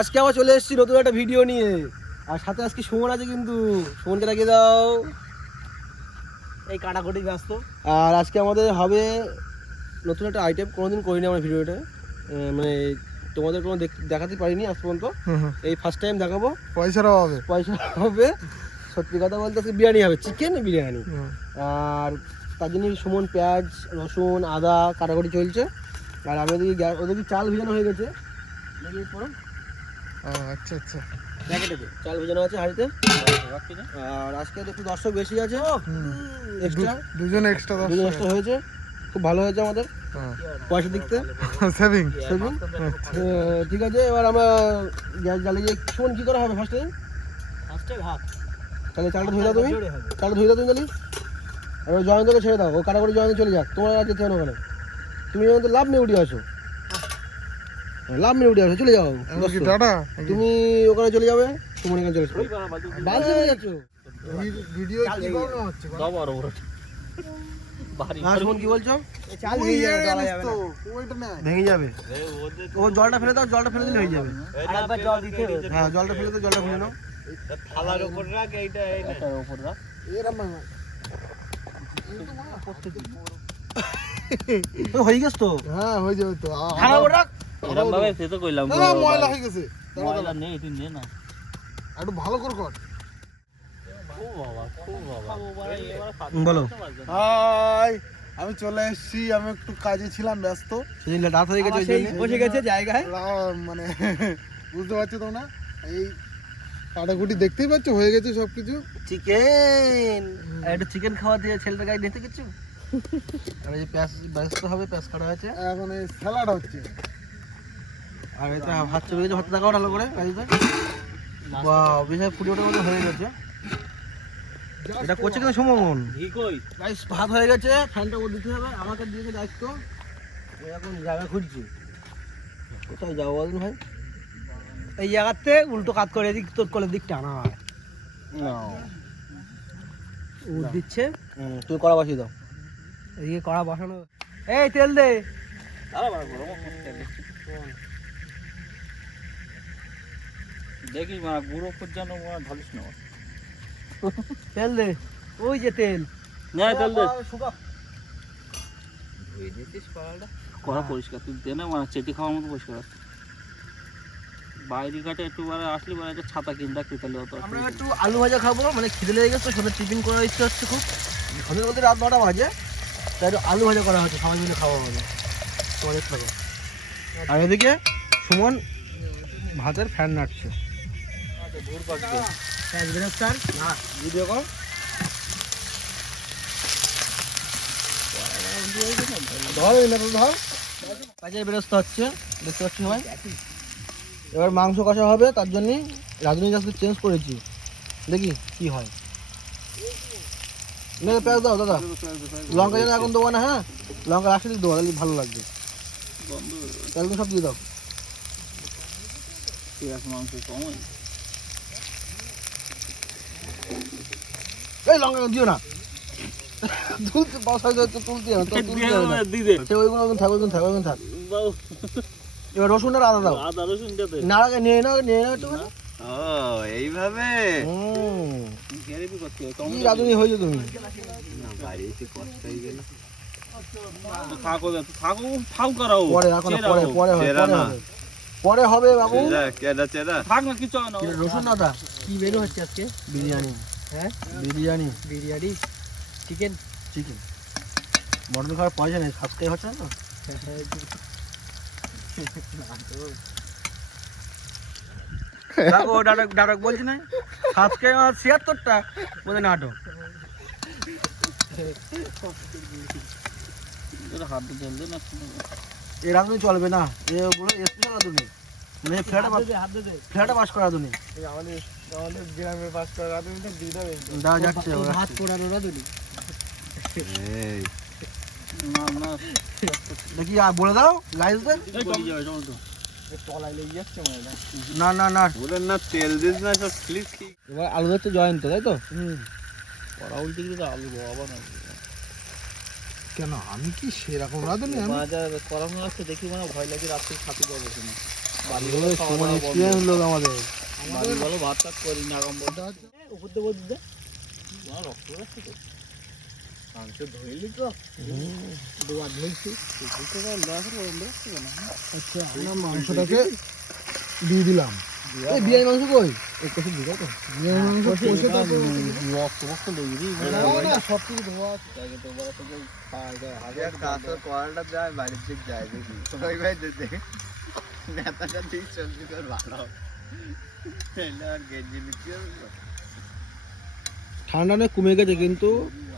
আজকে আবার চলে এসেছি নতুন একটা ভিডিও নিয়ে, আর সাথে আজকে সুমন আছে, কিন্তু সুমনকে ডাকিয়ে দাও, এই কাটাকুটি ব্যস্ত। আর আজকে আমাদের হবে নতুন একটা আইটেম, কোনোদিন করিনি আমরা ভিডিওটা, মানে তোমাদের কোনো দেখাতে পারিনি আজ পর্যন্ত, এই ফার্স্ট টাইম দেখাবো। পয়সারও হবে, পয়সা হবে, সত্যি কথা বলতে আজকে বিরিয়ানি হবে, চিকেন বিরিয়ানি। আর তার জন্য সুমন পেঁয়াজ রসুন আদা কাটাকুটি চলছে, আর আমি ওদিকে চাল ভিজানো হয়ে গেছে। আচ্ছা আচ্ছা, চাল ভেজানো আছে হাঁড়িতে। আর আজকে একটু দর্শক বেশি আছে, দুজন এক্সট্রা হয়েছে, খুব ভালো হয়েছে আমাদের পয়সা দিকতে, সেভিং। ঠিক আছে, এবার আমরা গ্যাস জ্বালিয়ে শোন কি করা হবে ফার্স্টে ভাত। তাহলে চালটা ধুয়ে দাও তুমি, তাহলে এবার জয়ন্তকে ছেড়ে দাও, ও কাটাকুটি জয়ন্ত চলে যাক, তোমার আর যেতে হবে না ওখানে, তুমি জয়ন্ত লাভ নিয়ে উঠে আসো, চলে যাও, তুমি ওখানে চলে যাবে, তোমার এখানে চলে যাচ্ছ। ভিডিও কি বানানো হচ্ছে? কি বলছো? চাল ভেঙে যাবে, ও জলটা ফেলে দাও, জলটা ফেলে দিলে হয়ে যাবে। আরেকবার জল দিতে হবে। হ্যাঁ জলটা ফেলে দাও, জলটা ফেলে নাও, থালার উপর রাখ, এইটা এটার উপর রাখ। হয়ে গেছে তো? হ্যাঁ হয়ে যাবে তো। থালার উপর রাখ, এরকম ভাবে সে তো কইলাম না ময়লা হয়ে গেছে, ময়লা নেই, তুই নে না। একটু ভালো করে কর। বলো। হাই, আমি চলে এসেছি, আমি একটু কাজে ছিলাম ব্যস্ত, সেদিন রাত হয়ে গেছে, বসে গেছে জায়গায়, মানে বুঝতে পারছো তো না, এই কাটাকুটি দেখতেই পাচ্ছ হয়ে গেছে সবকিছু। চিকেন, একটা চিকেন খাওয়া দিয়ে ছেলেটা গায়ে নিতে কিছু, আর এই পেঁয়াজ ব্যস্ত হবে, পেঁয়াজ কাটা হয়েছে, এখন এই স্যালাড হচ্ছে, আর এটা ভাত চলে গেছে, ভাত দেখাও ভালো করে গাড়িতে। বাহ, বিশাল ফুটি ওটার মতো হয়ে গেছে, এটা করছে কিন্তু সুমন। গাইস ভাত হয়ে গেছে, ফ্যানটা ওর দিতে হবে, আমাকে দিয়েছে দায়িত্ব, এখন জায়গা খুঁজছি, কোথায় যাবো বলুন ভাই? এই জায়গাতে উল্টো কাজ করে এদিক তোর কোলের দিক টানা হয়, উঠ দিচ্ছে, তুমি কড়া বসিয়ে দাও, এদিকে কড়া বসানো। এই তেল দে, দেখিস মানে গুঁড়ো পর্যন্ত ঢালিস না, তেল দে, ওই যে তেল, তেল দে, কড়া পরিষ্কার তুই দে না, মানে চেটি খাওয়ার মতো পরিষ্কার আছে। বাইরে ঘাটে একটু আসলে মানে একটা ছাতা কিনতে রাখতে, তাহলে হতো। আমরা একটু আলু ভাজা খাবো, মানে খিদে লেগে গেছে, সন্ধ্যে টিফিন করার ইচ্ছে হচ্ছে খুব, সন্ধ্যের মধ্যে রাত 9টা বাজে, তাই একটু আলু ভাজা করা হচ্ছে, সবাই মিলে খাওয়া হবে, তোমাদের থাকো। আর এদিকে সুমন ভাতের ফ্যান নাড়ছে, ভিডিও কল ধর, কাজে ব্যস্ত হচ্ছে, দেখতে পাচ্ছি সবাই। এবার মাংস কষা হবে, তার জন্য রাঁধুনি গাছকে চেঞ্জ করেছি, দেখি কি হয়। পেঁয়াজ দাও দাদা, লঙ্কা যেন এখন দেবো না, হ্যাঁ লঙ্কা রাখতে দেবো, তাহলে ভালো লাগবে, তাহলে সব দিয়ে দাও। মাংস কম, এই লঙ্কা দিও না, তুলতে বসা যাচ্ছে, তুলতে হবে থাক। এবার রসুন আর আদা দাও, না আগে নিয়ে নাও একটু, এইভাবে কি রাঁধুনি হয়েছে তুমি। পরে এখন পরে হবে বাবু, রসুন আদা। কি বেরো হচ্ছে আজকে? বিরিয়ানি। হ্যাঁ বিরিয়ানি চিকেন মটন খাওয়ার পয়সা নেই, সাবস্ক্রাইব হচ্ছে না। নাটক বলছি না, সাবস্ক্রাইব 76টা বলে নাটক। এই রাঁধুনি চলবে না, এগুলো স্পেশাল রাঁধুনি, মানে ফ্ল্যাটে বাস করা রাঁধুনি, আমাদের গ্রামে বাস করা রাঁধুনিটা দিদা যাচ্ছে ভাত পোড়ানো রাঁধুনি। দেখি বলে দাও গাইজদের, না তেল দিস না, সব ক্লিক। এবার আলু হচ্ছে জয়ন্ত, তাই তো? কড়া উল্টে দিলে আলু আবার না, কেন আমি কি সেরকম রাঁধুনি? করানো আছে দেখি, মানে ভয় লাগে রাত্রে খাতে পাবো কিনা। সুমন এক্সপিরিয়েন্স লোক আমাদের। বাড়ি বলো ভাত টাত করি না আগাম বলতে উপর দিয়ে বলতে দে রক্ত রাখছে তো মাংস ধুইলি তো দুবার ধুইছি আচ্ছা আমরা মাংসটাকে দিয়ে দিলাম। এই বিয়াই মাংস কই? বিরিয়ানি মাংস কষে তো রক্ত রক্ত লেগে দিই সব কিছু ধোয়া আছে। কড়াটা যায় বাড়ির দিক যায় দেখি সবাই ভাই যেতে নেতাটা দিক চলবি তোর ভালো আর গেঞ্জি নিচ্ছি ঠান্ডা অনেক কমে গেছে কিন্তু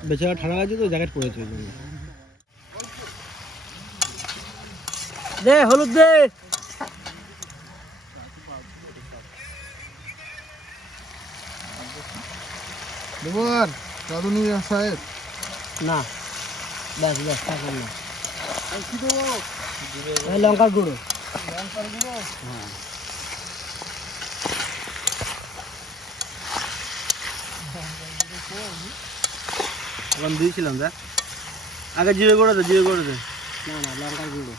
বেচারা ঠান্ডা লাগছে তো জ্যাকেট পরেছে ওই জন্য। দে হলুদ দে। দেবার রাঁধুনি সাহেব না ব্যাস ব্যাস থাকুন না। আর কি দেবো? লঙ্কার গুঁড়ো। লঙ্কার গুঁড়ো? এখন দিয়েছিলাম দেখ। আগে জিরে গুঁড়ো দে, জিরে গুঁড়ো দে। না না লঙ্কার গুঁড়ো।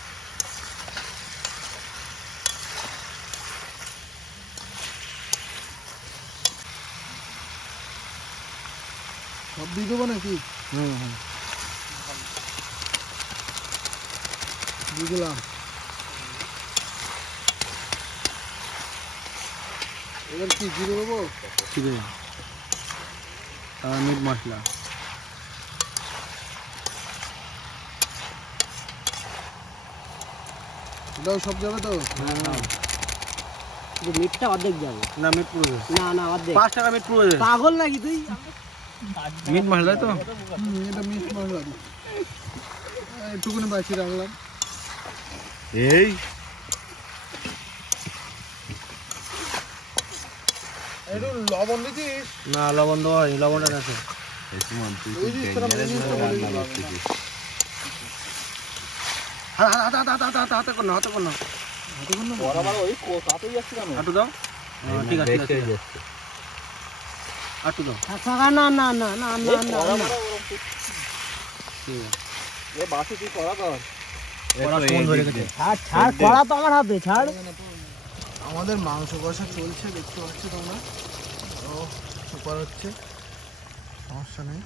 সব দিয়ে দেবো নাকি? হুম হুম। দিয়ে দিলাম। এবার কি জিরে দেবো? ঠিক আছে। মিট মশলা। এটাও সব যাবে তো? হ্যাঁ। মিটটা অর্ধেক যাবে। না মিট পুরো দে। না না অর্ধেক। 5 টাকা মিট পুরো দে। পাগল নাকি তুই? মিট মশলা তো? এটা মিট মশলা দিই। একটুকুনি বাকি রাখলাম। এই একটু লবণ দিছিস? না লবণ দেওয়া হয়নি, লবণটা আছে। হাতে কর না, হাতে কর না। বরাবর ওই কাতেই যাচ্ছে কেন আটু দাও। ঠিক আছে, ঠিক আছে। আটু দাও। না না না না না না। এ বাসে তুই করা কর ছাড় কড়া তো আমার হাতে ছাড়। আমাদের মাংস কষা চলছে, দেখতে পাচ্ছ তোমরা। ও সুপার হচ্ছে, সমস্যা নেই।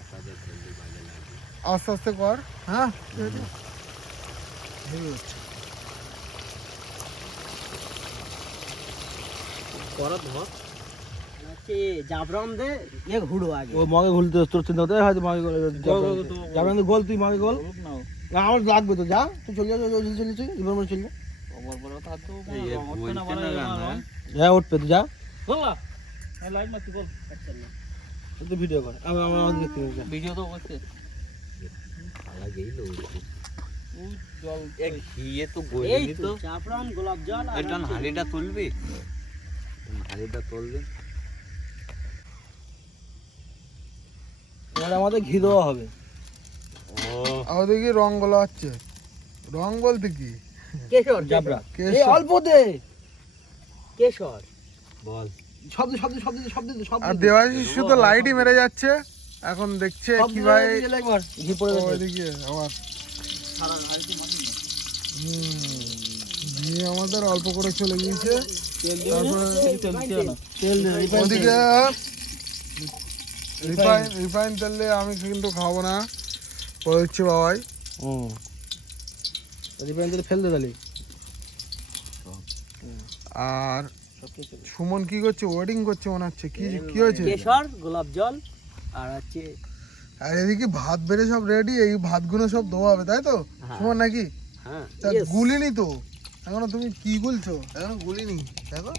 আস্তে আস্তে কর। হ্যাঁ হেভি হচ্ছে। করা ধর জাফরান দে এ ঘুরো আগে। ও মগে ঘুরতে তোর চিন্তা হতে হয়তো মগে জাফরান দে গোল, তুই মগে গোল। না আমার লাগবে তো, যা তুই চলে যা, চলে চলে এবার মনে চলে যা। ওপর বড় তা তো রং হচ্ছে না বানাই হ্যাঁ উঠবে তুই যা। বললা এই লাইট মারতি বল আচ্ছা না তুই ভিডিও কর, আমি আমার দেখতে যা। ভিডিও তো করতে আলা গেইল ও জল এক ঘিয়ে তো গইনি তো জাফরান গোলাপ জল আর এটা হাড়িটা তুলবি, হাড়িটা তুলবি। এবার আমাদের ঘি দেওয়া হবে। আমাদের কি রং গুলো হচ্ছে? রং বলতে কি? কেশর জাবরা। কেশর। এই অল্প দে কেশর। বল শব্দ শব্দ শব্দ শব্দ শব্দ। আর দেবাশিস শুধু লাইটই মেরে যাচ্ছে, এখন দেখছে কি ভাই ঘি পড়ে গেছে। ওইদিকে আবার সারা হাড়িতে মাটি না ঘি আমাদের অল্প করে চলে গিয়েছে। তেল দিয়ে তারপরে তেল দিতে না তেল দে ওদিকে রিফাইন তেল দিয়ে আমি কিন্তু খাবো না, বলছি বাবাই। হুম রিফাইন তেল ফেল দে তাহলে। আর সুমন কি করছে? ওয়েডিং করছে মনে হচ্ছে। কি কি হয়েছে? কেশর গোলাপ জল আর আছে। আর এদিকে ভাত বেড়ে সব রেডি, এই ভাতগুলো সব ধোয়া হবে তাই তো সুমন নাকি? হ্যাঁ তা গুলিনি তো এখনো, তুমি কি গুলছো? এখনো গুলিনি দেখো।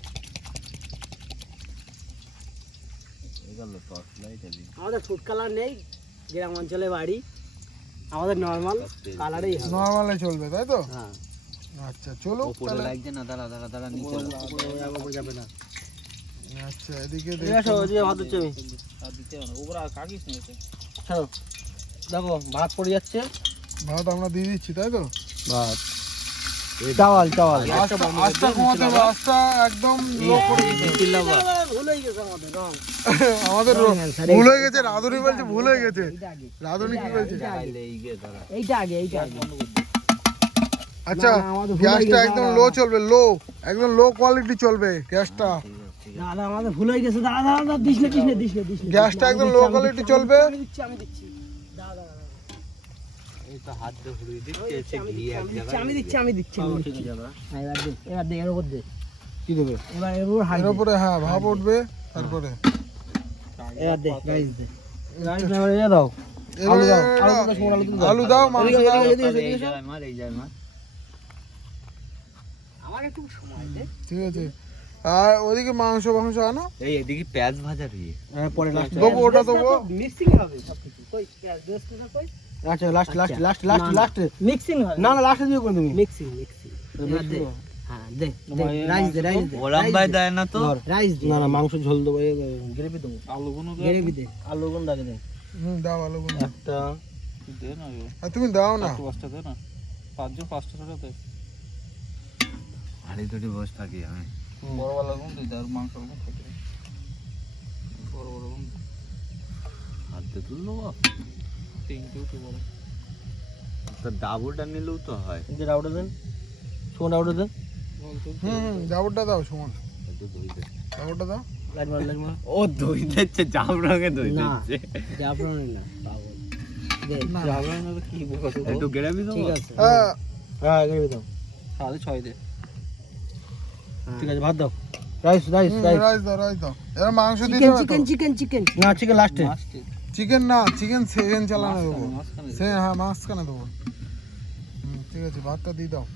আমাদের ফুড কালার নেই, গ্রাম অঞ্চলে বাড়ি, আমাদের নর্মাল কালারেই হবে। নর্মালে চলবে তাই তো? হ্যাঁ আচ্ছা চলো উপরে তাহলে। লাগছে না, দাঁড়া দাঁড়া দাঁড়া নিচে উপরে যাবে না। আচ্ছা এদিকে ঠিক আছে ওদিকে ভাত হচ্ছে। আর দিতে না ওরা কাকিস না এটা চলো দেখো ভাত পড়ে যাচ্ছে। ভাত আমরা দিয়ে দিচ্ছি তাই তো? ভাত চাওয়াল চাওয়াল আস্তা কমাতে হবে, আস্তা একদম লো করে দিতে হবে। ভুল হয়ে গেছে আমাদের রং। আমাদের ভুল হয়ে গেছে, রাধুনি বলছে ভুল হয়ে গেছে। রাধুনি কি বলছে? এইটা আগে এইটা আগে আচ্ছা না, আমাদের ভুল হয়ে গ্যাসটা গেছে, একদম দাঁড়া, লো চলবে, লো একদম লো কোয়ালিটি চলবে গ্যাসটা। দাদা আমাদের ভুল হয়ে গেছে, দাদা দাদা দিস না দিস না দিস না দিস না। গ্যাসটা একদম লো কোয়ালিটি চলবে। আমি দিচ্ছি দাদা দাদা এই তো হাত দিয়ে ঘুরিয়ে দিচ্ছে, এসে ঘি এক জায়গায় আমি দিচ্ছি হ্যাঁ, এবার দে এর উপর দে। কি দেবে? এবার এর উপর হাত এর উপরে হ্যাঁ ভাপ উঠবে, তারপরে এবার দে রাইস দে। রাইস না এবার দাও। এবারে আলু দাও, মাংস এদিকে, দাও। এদিকে, এদিকে, এই এদিকে। জায়গায় মার, এই জায়গায় মার। আমার একটু সময় দে। ঠিক আছে। আর ওদিকে মাংস আনো। এই এদিকে পেঁয়াজ ভাজা রয়ে হ্যাঁ পরে লাস্ট দেবো, ওটা দেবো। মিক্সিং হবে সবকিছু। কই পেঁয়াজ বেস্টটা কই? আচ্ছা লাস্ট মিক্সিং হবে। না না লাস্টে দিও কোন তুমি। মিক্সিং দে। হ্যাঁ দে রাইস দে। ওলাম ভাই দেয় না তো। রাইস দে। না না মাংস ঝোল দেবো, গ্রেভি দেবো। গ্রেভি দে। আলু গুন দাগে দে। দাও আলু গুলো। একটা আর তুমি দাও না। হাড়ি ধরে বসে থাকি আমি। হাতে তুললো তো ডাবুটা নিলেও তো হয়। যে রাউডা দেন। সোন রাউডা দেন। জাবরটা দাও সুমন, একটু দই দে। জাবরটা দাও। লাইট মার। ও দই দিচ্ছে, জাম রঙে দই না দিচ্ছে। জাফরান না পাগল। দে জাফরান না কি বলছো? একটু গ্রেভি দেবো। ঠিক আছে। হ্যাঁ হ্যাঁ গ্রেভি দাও। সাড়ে 6 দে। ঠিক আছে ভাত দাও। রাইস রাইস দাও। এবার মাংস দিতে হবে তো। চিকেন না চিকেন লাস্টে। চিকেন না, চিকেন সেকেন্ড চালানো দেবো। হ্যাঁ মাঝখানে দেবো। ঠিক আছে, ভাতটা দিয়ে দাও।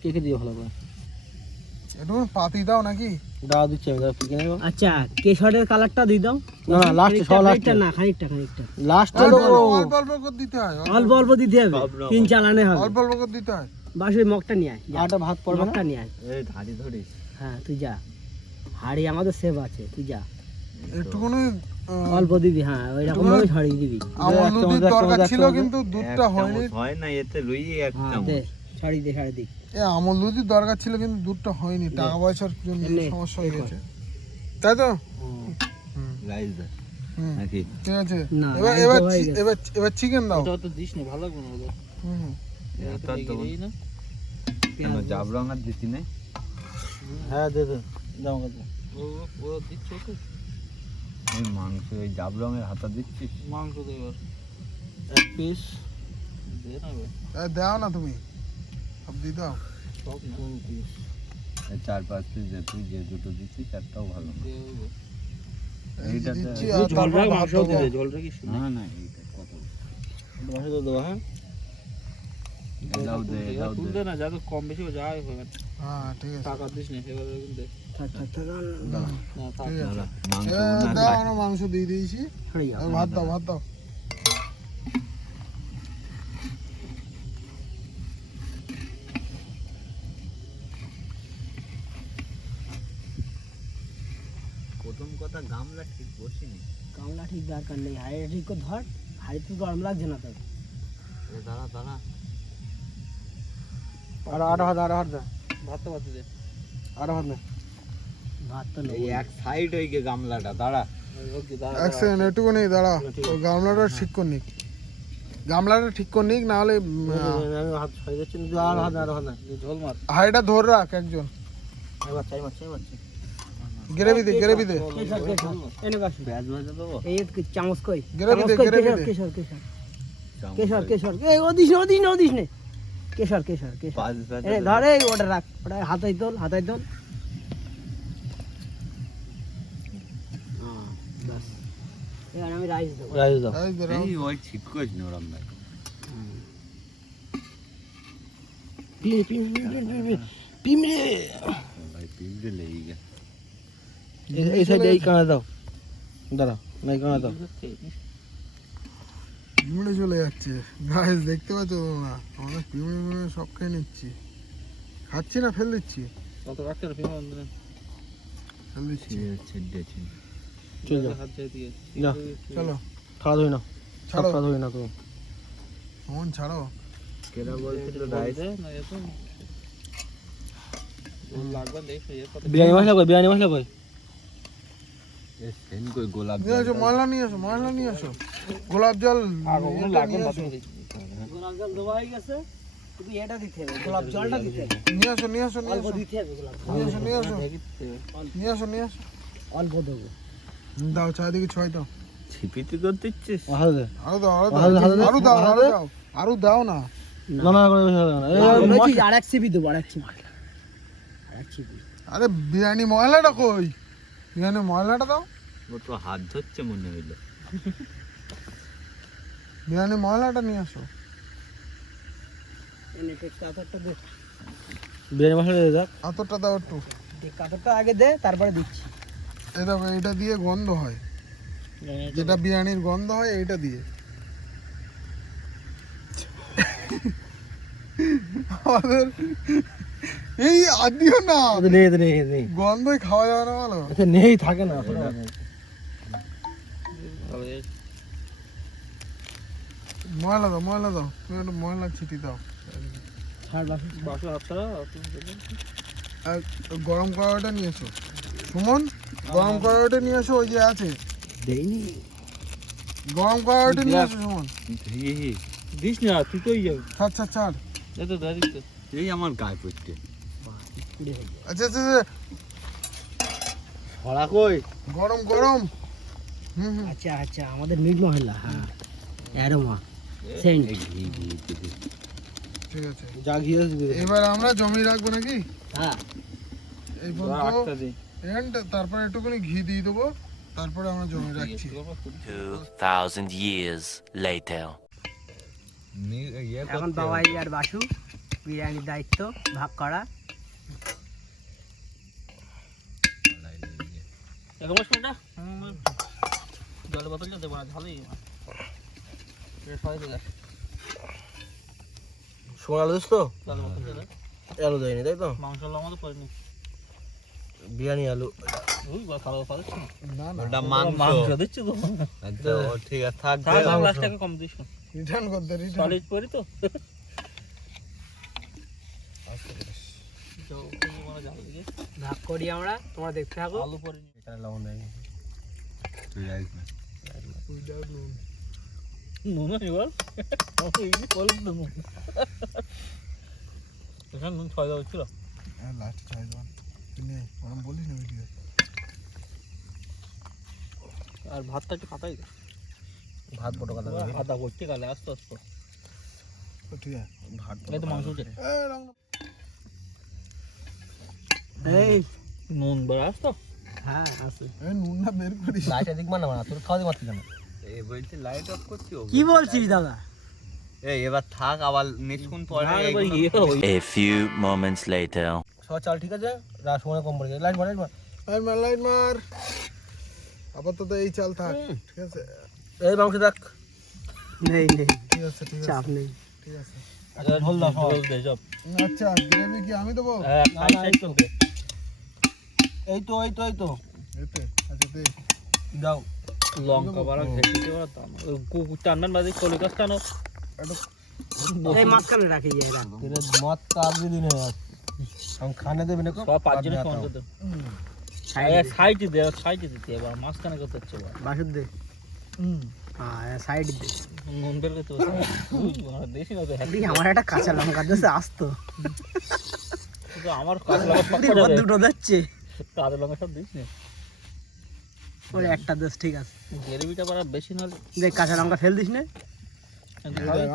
কে দিও ভালো করে। একটু পাতি দাও নাকি? দাও দিচ্ছি আমি, দাও চিকেন দাও। আচ্ছা কেশরের কালারটা দিয়ে দাও। না না লাস্টে সব লাস্টে না, খানিকটা লাস্টে অল্প দেবো। অল্প করে দিতে হয়, অল্প দিতে হবে, তিন চালানে হবে। অল্প করে দিতে হয়। বাস ওই মগটা নিয়ে আয়। আটা ভাত পড়বে না, মগটা নিয়ে আয়। এই ধাড়ি ধরিস। হ্যাঁ তুই যা, হাড়ি আমাদের সেভ আছে, তুই যা। একটুখানি অল্প দিবি, হ্যাঁ ওই রকম ভাবে ছড়িয়ে দিবি। আমল দুধের দরকার ছিল কিন্তু দুধটা এক হয়নি। চামচ হয় না, এতে রুই এক হ্যাঁ চামচ। দে ছড়িয়ে দে। এ আমল দুধের দরকার ছিল কিন্তু দুধটা হয়নি, টাকা পয়সার জন্য নে, সমস্যা হয়ে গেছে, তাই তো? রাইস দে হুম, নাকি? ঠিক আছে। না, এবার রাইস এবার তো হয়ে গেছে। এবার চিকেন দাও। তো দিস না, ভালো লাগবে না ওদের। হুম, এটা তো কেন জাব রঙের দিতি না? হ্যাঁ দে দাও কাছে। ও দিচ্ছে তো এই মাংস ওই জাব রঙের হাতা দিচ্ছিস? মাংস দেবার এক পিস দে না বে। দাও না তুমি, সব দিয়ে দাও। সব না পিস। এই 4-5 পিস দে, তুই যে দুটো দিচ্ছিস একটাও ভালো না। দে ও। এই এইটা দে। দিচ্ছি ও আর ঝোল তারপর রে, ভাত মাংসও দেবো। দে, ঝোল রে কিছু না। না না এইটা কত? মাংস তো দেবো। হ্যাঁ এটাও দে, এটাও তুল দে। দে না, যা তো কম বেশি যাই হবে। হ্যাঁ ঠিক আছে। টাকা দিস না, এবার এরকম দে। থাক না থাক ঠিক আছে। দাঁড়া, মাংস দাও, আমরা মাংস দিয়ে দিয়েছি। ছড়িয়ে যাও। আর ভাত দাও। প্রথম কথা গামলা ঠিক বসিনি। কামলা ঠিক দরকার নেই, হাড়ি ঠিক করে ধর। হাড়ি তো গরম লাগছে না তোর। দাঁড়া আরো হাত দে। ভাত তো বাদ দে। আরো হাত দে। ভাত তো নেই। এই এক সাইড হয়ে গিয়ে গামলাটা দাঁড়া। ওকে দাঁড়া। এক সেকেন্ড, একটুখানি দাঁড়া। ওই গামলাটা ঠিক করে নিক, না হলে আমি হাত ছড়িয়ে দিচ্ছি, তুই আরো হাত দে। ঝোল মার। হাড়িটা ধরে রাখ একজন। এবার চাই মাছ। গ্রেভি দে। কেশর এনে বাস। পেঁয়াজ ভাজা দেবো? এই চামচ কই? গ্রেভি দে, চামচ কই? গ্রেভি দে। কেশর এই ওদিস না। কেশর পাঁচ ভাজা এনে দেবো? ধরে ওটা রাখ, ওটা হাতাই তোল। বাস এবার আমি রাইস দেবো। এই যে রাও। এই ওই ঠিক করিস না ওরম ভাই। পিমড়ে ভাই পিঁপড়ে লেগে গেছে। এই সাইডে এই কানা দাও। দাঁড়া নাই কানা দাও। পিঁমড়ে চলে যাচ্ছে গাইস, দেখতে পাচ্ছ না? আমরা পিঁমড়ে সব খেয়ে নিচ্ছি, খাচ্ছি না, ফেল দিচ্ছি। কত রাখতে না ফিমা না। ছিঁড়ে চল যাও। হাত দিয়ে দিয়ে। যা চলো থালা ধুই না, ছাড়ো। থালা ধুই না তুমি। মন ছাড়ো। কেরা বলছিল ঝোল রাইস দে না এত। ঝোল লাগবে দেখ এই কত। বিরিয়ানি মশলা কই? এ সেন কই গোলাপ নিয়ে আসো, ময়লা নিয়ে আসো। গোলাপ জল আগে কোনো এটা লাগবে নিয়ে না আসো। তো। গোলাপ জল দেওয়া হয়ে গেছে। তুমি এটা দিতে হবে, গোলাপ জলটা দিতে হবে, নিয়ে আসো নিয়ে আসো নিয়ে অল্প আসো দিতে হবে গোলাপ জল। নিয়ে আসো নিয়ে আসো নিয়ে আসো নিয়ে আসো অল্প দেবো। দাও চারিদিকে ছয় দাও ছিপিটি করতে ইচ্ছিস? ভালো দে আরো দাও আরো হাতে দাও দে, আরো দাও হাতে আরো দে। দাও আরো দাও না না না করে বেশি হবে না এই আর এক সিপি দেবো, আর এক সিপি, আর এক সিপি। আরে বিরিয়ানি ময়লাটা কই বিরিয়ানি ময়লাটা দাও ও তো হাত ধরছে মনে হইলো। বিরিয়ানি ময়লাটা নিয়ে আসো এনে টেক কাতরটা দে, বিরিয়ানি মশলা দিয়ে দাও আতরটা দাও একটু টেক কাতরটা আগে দে, তারপরে দিচ্ছি। এই দেখো এটা দিয়ে গন্ধ হয় যেটা বিরিয়ানির গন্ধ হয় এইটা দিয়ে আমাদের এই আদিও না নেই নেই নেই গন্ধই খাওয়া যাবে না বলো আচ্ছা নেই থাকে না ময়লা দাও তুমি একটু ময়লা ছিটি দাও ছাড় বাসু। আর গরম কড়াইটা নিয়ে এসো সুমন গরম কড়াইটা নিয়ে এসো ওই যে আছে দেইনি। গরম কড়াইটা নিয়ে এসো সুমন দিস না, তুই কই যাবি? ছাড় এই তো দাঁড়িয়ে তো। এই আমার গায়ে পড়ছে। আচ্ছা আচ্ছা আচ্ছা, ছড়া কই গরম হুম আচ্ছা আচ্ছা, আমাদের মিট মহল্লা, হ্যাঁ, অ্যারোমা সেন্ট। ঠিক আছে যা ঘি আছে দিয়ে দে। এবার আমরা জমি রাখবো নাকি হ্যাঁ, এই পর্যন্ত এন্ড তারপরে একটুখানি ঘি দিয়ে দেবো তারপরে আমরা জমি রাখছি 2,000 years later. এখন বাবাই আর বাসু বিরিয়ানির দায়িত্ব ভাগ করা। জলের বোতলটা দেবো না, ঝালই সোনা আলু দিস তো জলের বোতলটা দে। আলু দেয়নি তাই তো মাংস আলু আমাদের পড়েনি। বিরিয়ানি আলু ওই বা খারাপ পারিস না। না না ওটা মাংস। দিচ্ছি তো। আচ্ছা, ও ঠিক আছে থাক দে। থাক, 5 লাখ টাকা কম দিস না। রিটার্ন করতে রিটার্ন কলেজ পড়ি তো। ভাগ করি আমরা, তোমরা দেখতে থাকো। আলু পড়িনি। এখানে লবণ দেয়নি তুই রাখ না। নুন এবার নুন এখানে নুন 6 দেওয়া ছিল। লাস্ট চাই দাও তুমি আমি বলি না ভিডিও আর ভাতটা একটু কাটাই দে। ভাত বড় কথা আদা করতে গেলে আস্তে আস্তে। তো ঠিক আছে ভাত এই তো মাংস উঠে। এই রাম এই নুন বড় আসতো? হ্যাঁ আছে। এই নুনটা বের করিস লাইট এদিক মার না তোর খাওয়া দিয়ে মারতে কেন এই বলছে লাইট অফ করছি ও কি বলছিস দাদা? এই এবার থাক আবার নিষ্কুন পরে A few moments later. সব চাল ঠিক আছে রাত সময় কম পড়ে গেছে লাইট মার লাইট মার আপাতত এই চাল থাক ঠিক আছে এই মাংস দেখ নেই নেই, ঠিক আছে চাপ নেই। ঠিক আছে আচ্ছা ঝোল দাও সব আচ্ছা গ্রেভি কি আমি দেবো এই তো এতে আচ্ছা দে দাও লঙ্কা বাড়া খেতে পারতাম। টান্ডান বাজে কলিকাস টানো। একটু এই মাঝখানে রাখি যায় রাখ। तेरे मत का आगे दिन है हम खाने देबे ना को সব 5 জনের সমান করতে। সাইড দে, সাইড দিতে এবার মাঝখানে করতে হচ্ছে এবার। বাসুর দে। হ্যাঁ, সাইড দে। নুন বের করতে হচ্ছে। দেশি না তো হ্যাঁ। আমার একটা কাঁচা লঙ্কা দিতে আসতো। তো আমার কাঁচা লঙ্কা সব করে দে। দুটো দিচ্ছে। কাঁচা লঙ্কা সব দিস না। ওই একটা দস ঠিক আছে। গ্রেভিটা বড় বেশি না হলে দেখ কাঁচা লঙ্কা ফেল দিস না।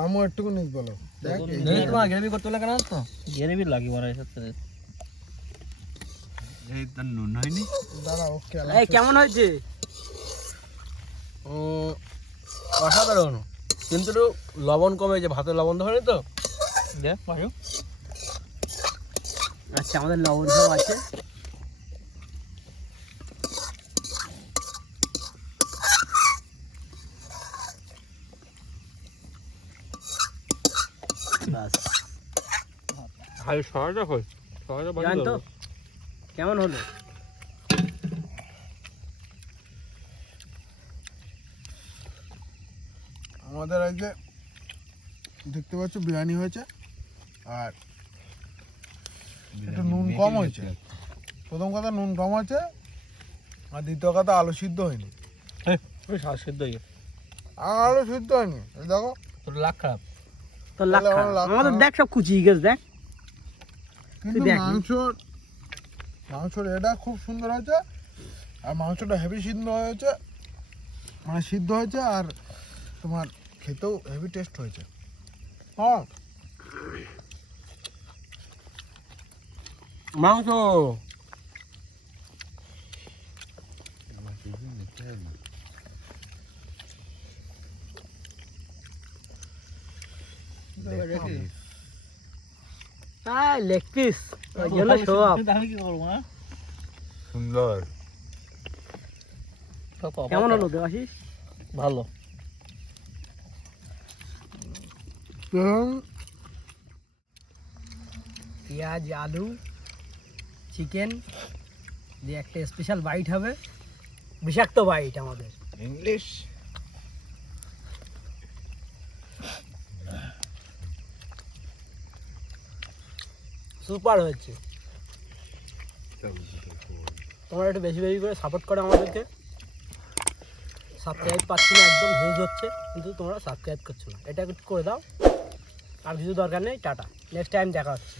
আমও একটুকু নিস বলো দেখ नहीं तुम्हारा ग्रेवी করতে লাগে না তো গ্রেভি লাগি বড় এর সাথে। এই তো নুন হয়নি দাঁড়া ওকে এই কেমন হয়েছে? অসাধারণ কিন্তু একটু লবণ কমে যে ভাতে লবণ ধরে তো দেখ ভাইও। আচ্ছা আমাদের লবণ সব আছে। বাস খালি সরাটা কই সরাটা বাকি জান তো কেমন হলো? আমাদের আজকে দেখতে পাচ্ছ বিরিয়ানি হয়েছে আর একটু নুন কম হয়েছে প্রথম কথা নুন কম আছে আর দ্বিতীয় কথা আলু সিদ্ধ হয়নি ওই শ্বাস সিদ্ধ হয়ে আর আলু সিদ্ধ হয়নি এই দেখো তোর লাগ খারাপ তোর লাখ তাহলে খারাপ। আমার লাখ আমাদের খারাপ। দেখ সব কুচিয়ে গেছে দেখ। কিন্তু দেখ। মাংসর এটা খুব সুন্দর হয়েছে, আর মাংসটা হেভি সিদ্ধ হয়েছে, মানে সিদ্ধ হয়েছে, আর তোমার খেতেও হেভি টেস্ট হয়েছে। হ্যাঁ মাংস হ্যাঁ লেগ পিস ওই জন্য সব আমি কি করবো না সুন্দর। কেমন হলো দেবাশিস? ভালো পেঁয়াজ আলু চিকেন দিয়ে একটা স্পেশাল বাইট হবে, বিষাক্ত বাইট আমাদের। ইংলিশ সুপার হয়েছে। তোমরা একটু বেশি বেশি করে সাপোর্ট করো আমাদেরকে। সাবস্ক্রাইব পাচ্ছি না, একদম হিউজ হচ্ছে, কিন্তু তোমরা সাবস্ক্রাইব করছো না, এটা একটু করে দাও। আর কিছু দরকার নেই, টাটা, নেক্সট টাইম দেখা হচ্ছে।